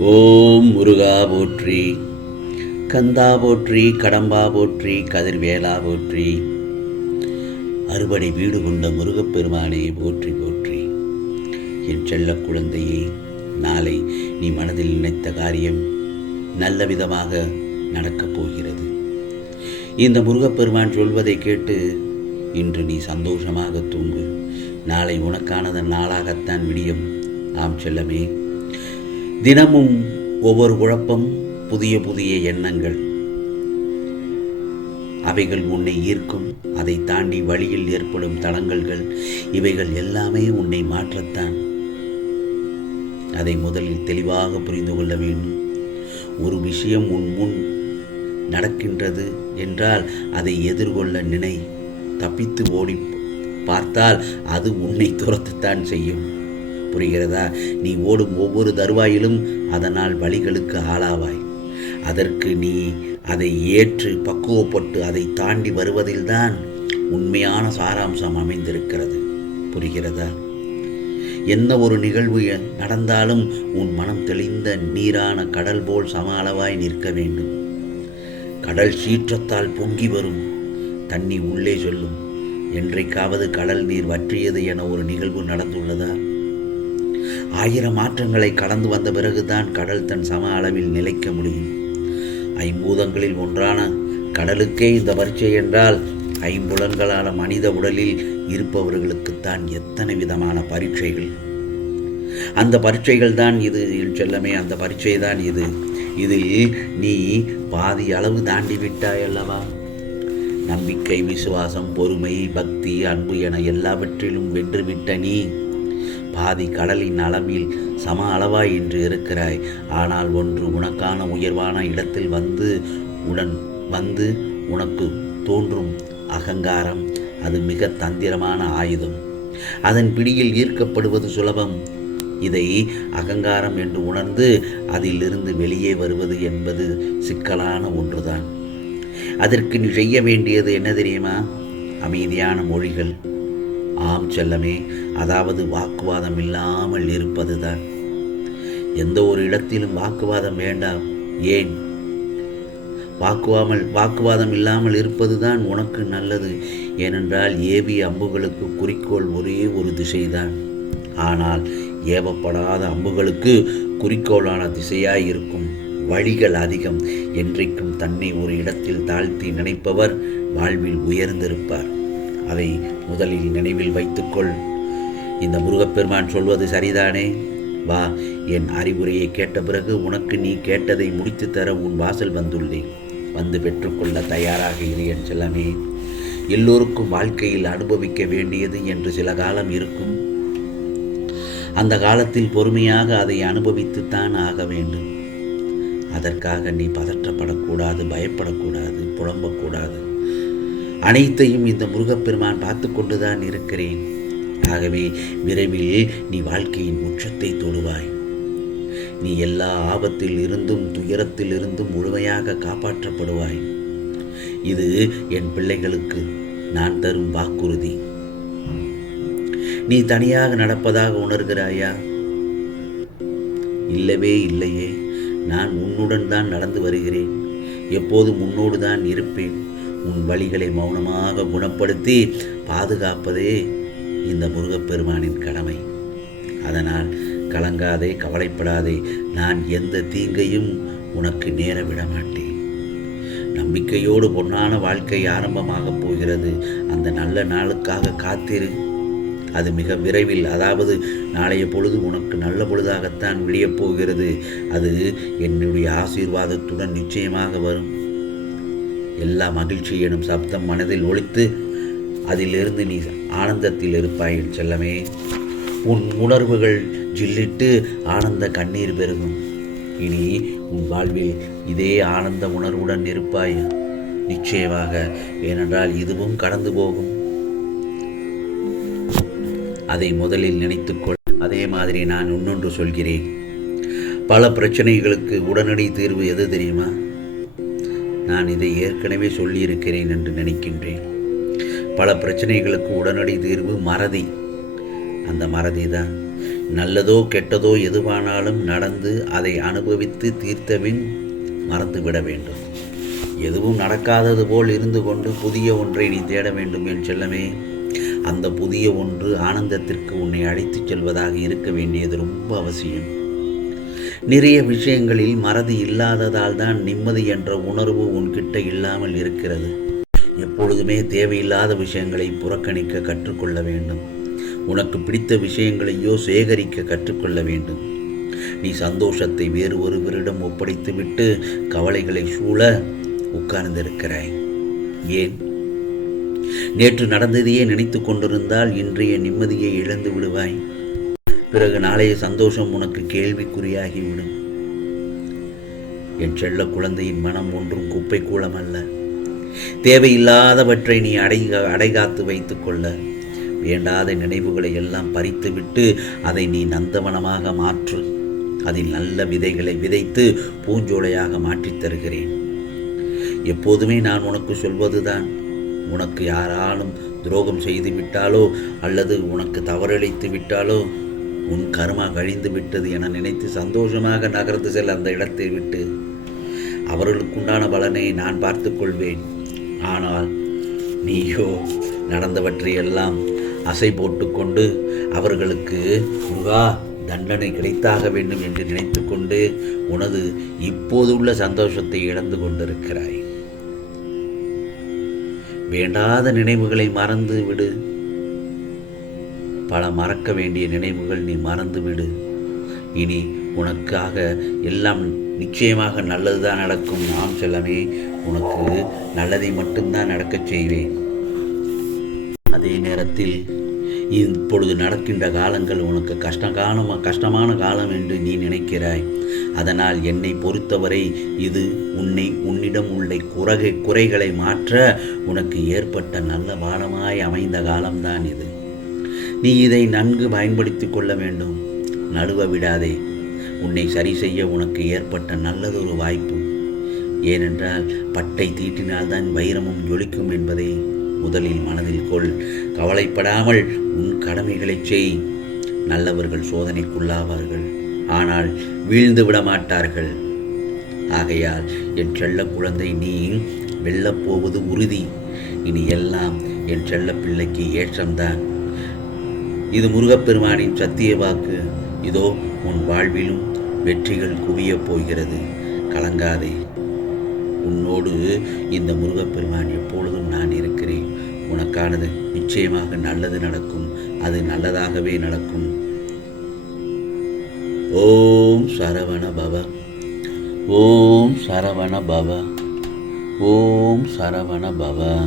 ஓம் முருகா போற்றி கந்தா போற்றி கடம்பா போற்றி கதிர்வேலா போற்றி. அறுபடை வீடு கொண்ட முருகப்பெருமானே போற்றி போற்றி. என் செல்ல குழந்தையே நாளை நீ மனதில் நினைத்த காரியம் நல்ல விதமாக நடக்கப் போகிறது. இந்த முருகப்பெருமான் சொல்வதை கேட்டு இன்று நீ சந்தோஷமாக தூங்கு. நாளை உனக்கானதன் நாளாகத்தான் விடியும். ஆம் செல்லமே தினமும் ஒவ்வொரு குழப்பம் புதிய புதிய எண்ணங்கள். அவைகள் உன்னை ஈர்க்கும் அதை தாண்டி வழியில் ஏற்படும் தடங்கல்கள் இவைகள் எல்லாமே உன்னை மாற்றத்தான். அதை முதலில் தெளிவாக புரிந்து கொள்ள வேண்டும். ஒரு விஷயம் உன் முன் நடக்கின்றது என்றால் அதை எதிர்கொள்ள நினை தப்பித்து ஓடி பார்த்தால் அது உன்னை துரத்துத்தான் செய்யும். புரிகிறதா? நீ ஓடும் ஒவ்வொரு தருவாயிலும் அதனால் வழிகளுக்கு ஆளாவாய். அதற்கு நீ அதை ஏற்று பக்குவப்பட்டு அதை தாண்டி வருவதில்தான் உண்மையான சாராம்சம் அமைந்திருக்கிறது. புரிகிறதா? எந்த ஒரு நிகழ்வு நடந்தாலும் உன் மனம் தெளிந்த நீரான கடல் போல் சம அளவாய் நிற்க வேண்டும். கடல் சீற்றத்தால் பொங்கி வரும். தண்ணி உள்ளே சொல்லும். என்றைக்காவது கடல் நீர் வற்றியது என ஒரு நிகழ்வு நடந்துள்ளதா? ஆயிரம் மாற்றங்களை கடந்து வந்த பிறகுதான் கடல் தன் சம அளவில் நிலைக்க முடியும். ஐம்பூதங்களில் ஒன்றான கடலுக்கே இந்த பரீட்சை என்றால் ஐம்புலன்களான மனித உடலில் இருப்பவர்களுக்குத்தான் எத்தனை விதமான பரீட்சைகள்? அந்த பரீட்சைகள் தான் இது செல்லமே அந்த பரீட்சை தான் இது. இதில் நீ பாதி அளவு தாண்டி விட்டாய் அல்லவா? நம்பிக்கை விசுவாசம் பொறுமை பக்தி அன்பு என எல்லாவற்றிலும் வென்றுவிட்ட நீ பாதி கடலின் அளவில் சம அளவாய் இன்று இருக்கிறாய். ஆனால் ஒன்று உனக்கான உயர்வான இடத்தில் வந்து உடன் வந்து உனக்கு தோன்றும் அகங்காரம் அது மிக தந்திரமான ஆயுதம். அதன் பிடியில் ஈர்க்கப்படுவது சுலபம். இதை அகங்காரம் என்று உணர்ந்து அதிலிருந்து வெளியே வருவது என்பது சிக்கலான ஒன்றுதான். அதற்கு நீ செய்ய வேண்டியது என்ன தெரியுமா? அமைதியான மொழிகள். ஆம் செல்லமே அதாவது வாக்குவாதம் இல்லாமல் இருப்பதுதான். எந்த ஒரு இடத்திலும் வாக்குவாதம் வேண்டாம். ஏன்? வாக்குவாமல் வாக்குவாதம் இல்லாமல் இருப்பதுதான் உனக்கு நல்லது. ஏனென்றால் ஏவி அம்புகளுக்கு குறிக்கோள் ஒரே ஒரு திசைதான். ஆனால் ஏவப்படாத அம்புகளுக்கு குறிக்கோளான திசையாய் இருக்கும் வழிகள் அதிகம். என்றைக்கும் தன்னை ஒரு இடத்தில் தாழ்த்தி நினைப்பவர் வாழ்வில் உயர்ந்திருப்பார். அதை முதலில் நினைவில் வைத்துக்கொள். இந்த முருகப்பெருமான் சொல்வது சரிதானே? வா என் அறிவுரையை கேட்ட பிறகு உனக்கு நீ கேட்டதை முடித்து தர உன் வாசல் வந்துள்ளேன் வந்து பெற்றுக்கொள்ள தயாராக இரு என் செல்லமே. எல்லோருக்கும் வாழ்க்கையில் அனுபவிக்க வேண்டியது என்று சில காலம் இருக்கும். அந்த காலத்தில் பொறுமையாக அதை அனுபவித்துத்தான் ஆக வேண்டும். அதற்காக நீ பதற்றப்படக்கூடாது பயப்படக்கூடாது புலம்பக்கூடாது. அனைத்தையும் இந்த முருகப்பெருமான் பார்த்து கொண்டுதான் இருக்கிறேன். ஆகவே விரைவில் நீ வாழ்க்கையின் முற்றத்தை தொடுவாய். நீ எல்லா ஆபத்தில் இருந்தும் துயரத்தில் இருந்தும் முழுமையாக காப்பாற்றப்படுவாய். இது என் பிள்ளைகளுக்கு நான் தரும் வாக்குறுதி. நீ தனியாக நடப்பதாக உணர்கிறாயா? இல்லவே இல்லையே. நான் உன்னுடன் தான் நடந்து வருகிறேன். எப்போதும் உன்னோடு தான் இருப்பேன். உன் வழிகளை மௌனமாக குணப்படுத்தி பாதுகாப்பதே இந்த முருகப்பெருமானின் கடமை. அதனால் கலங்காதே கவலைப்படாதே நான் எந்த தீங்கையும் உனக்கு நேர விட மாட்டேன் நம்பிக்கையோடு பொன்னான வாழ்க்கை ஆரம்பமாகப் போகிறது. அந்த நல்ல நாளுக்காக காத்திரு. அது மிக விரைவில் அதாவது நாளைய பொழுது உனக்கு நல்ல பொழுதாகத்தான் விடியப் போகிறது. அது என்னுடைய ஆசீர்வாதத்துடன் நிச்சயமாக வரும். எல்லா மகிழ்ச்சி எனும் சப்தம் மனதில் ஒழித்து அதிலிருந்து நீ ஆனந்தத்தில் இருப்பாய் செல்லமே. உன் உணர்வுகள் ஜில்லிட்டு ஆனந்த கண்ணீர் பெருகும். இனி உன் வாழ்வில் இதே ஆனந்த உணர்வுடன் இருப்பாய். நிச்சயமாக ஏனென்றால் இதுவும் கடந்து போகும். அதை முதலில் நினைத்துக்கொள் அதே மாதிரி நான் இன்னொன்று சொல்கிறேன். பல பிரச்சனைகளுக்கு உடனடி தீர்வு எது தெரியுமா? நான் இதை ஏற்கனவே சொல்லியிருக்கிறேன் என்று நினைக்கின்றேன். பல பிரச்சனைகளுக்கு உடனடி தீர்வு மறதி. அந்த மறதி தான் நல்லதோ கெட்டதோ எதுவானாலும் நடந்து அதை அனுபவித்து தீர்த்தபின் மறந்துவிட வேண்டும். எதுவும் நடக்காதது போல் இருந்து கொண்டு புதிய ஒன்றை நீ தேட வேண்டும் என் செல்லமே. அந்த புதிய ஒன்று ஆனந்தத்திற்கு உன்னை அழைத்துச் செல்வதாக இருக்க வேண்டியது ரொம்ப அவசியம். நிறைய விஷயங்களில் மறதி இல்லாததால் தான் நிம்மதி என்ற உணர்வு உன்கிட்ட இல்லாமல் இருக்கிறது. எப்பொழுதுமே தேவையில்லாத விஷயங்களை புறக்கணிக்க கற்றுக்கொள்ள வேண்டும். உனக்கு பிடித்த விஷயங்களையோ சேகரிக்க கற்றுக்கொள்ள வேண்டும். நீ சந்தோஷத்தை வேறு ஒருவரிடம் ஒப்படைத்துவிட்டு கவலைகளை சூழ உட்கார்ந்திருக்கிறாய். ஏன்? நேற்று நடந்ததையே நினைத்து கொண்டிருந்தால் இன்றைய நிம்மதியை இழந்து விடுவாய். பிறகு நாளைய சந்தோஷம் உனக்கு கேள்விக்குறியாகிவிடும். என் செல்ல குழந்தையின் மனம் ஒன்றும் குப்பை கூலம் அல்ல. தேவையில்லாதவற்றை நீ அடை அடைகாத்து வைத்துக்கொள்ள வேண்டாத நினைவுகளை எல்லாம் பறித்துவிட்டு அதை நீ நந்தவனமாக மாற்று. அதில் நல்ல விதைகளை விதைத்து பூஞ்சோலையாக மாற்றித் தருகிறேன். எப்போதுமே நான் உனக்கு சொல்வதுதான். உனக்கு யாராலும் துரோகம் செய்து விட்டாலோ அல்லது உனக்கு தவறளித்து விட்டாலோ உன் கர்மா கழிந்து விட்டது என நினைத்து சந்தோஷமாக நகர்ந்து செல் அந்த இடத்தை விட்டு. அவர்களுக்குண்டான பலனை நான் பார்த்து கொள்வேன். ஆனால் நீயோ நடந்தவற்றையெல்லாம் அசை போட்டுக்கொண்டு அவர்களுக்கு முகா தண்டனை கிடைத்தாக வேண்டும் என்று நினைத்துக்கொண்டு உனது இப்போதுள்ள சந்தோஷத்தை இழந்து கொண்டிருக்கிறாய். வேண்டாத நினைவுகளை மறந்து விடு. பல மறக்க வேண்டிய நினைவுகள் நீ மறந்துவிடு. இனி உனக்காக எல்லாம் நிச்சயமாக நல்லதுதான் நடக்கும். நாம் செல்லமே உனக்கு நல்லதை மட்டும்தான் நடக்கச் செய்வேன். அதே நேரத்தில் இப்பொழுது நடக்கின்ற காலங்கள் உனக்கு கஷ்ட காலம் கஷ்டமான காலம் என்று நீ நினைக்கிறாய். அதனால் என்னை பொறுத்தவரை இது உன்னை உன்னிடம் உள்ள குறகை குறைகளை மாற்ற உனக்கு ஏற்பட்ட நல்ல பாலமாய் அமைந்த காலம்தான் இது. நீ இதை நன்கு பயன்படுத்தி கொள்ள வேண்டும். நடுவ விடாதே. உன்னை சரி செய்ய உனக்கு ஏற்பட்ட நல்லதொரு வாய்ப்பு. ஏனென்றால் பட்டை தீட்டினால்தான் வைரமும் ஜொலிக்கும் என்பதை முதலில் மனதில் கொள். கவலைப்படாமல் உன் கடமைகளைச் செய். நல்லவர்கள் சோதனைக்குள்ளாவார்கள். ஆனால் வீழ்ந்து விட மாட்டார்கள். ஆகையால் என் செல்ல குழந்தை நீ வெல்லப் போவது உறுதி. இனி எல்லாம் என் செல்ல பிள்ளைக்கு ஏற்றம்தான். இது முருகப்பெருமானின் சத்திய வாக்கு. இதோ உன் வாழ்விலும் வெற்றிகள் குவியப் போகிறது. கலங்காதே. உன்னோடு இந்த முருகப்பெருமான் எப்பொழுதும் நான் இருக்கிறேன். உனக்கானது நிச்சயமாக நல்லது நடக்கும். அது நல்லதாகவே நடக்கும். ஓம் சரவண பவ. ஓம் சரவண பவ. ஓம் சரவண பவ.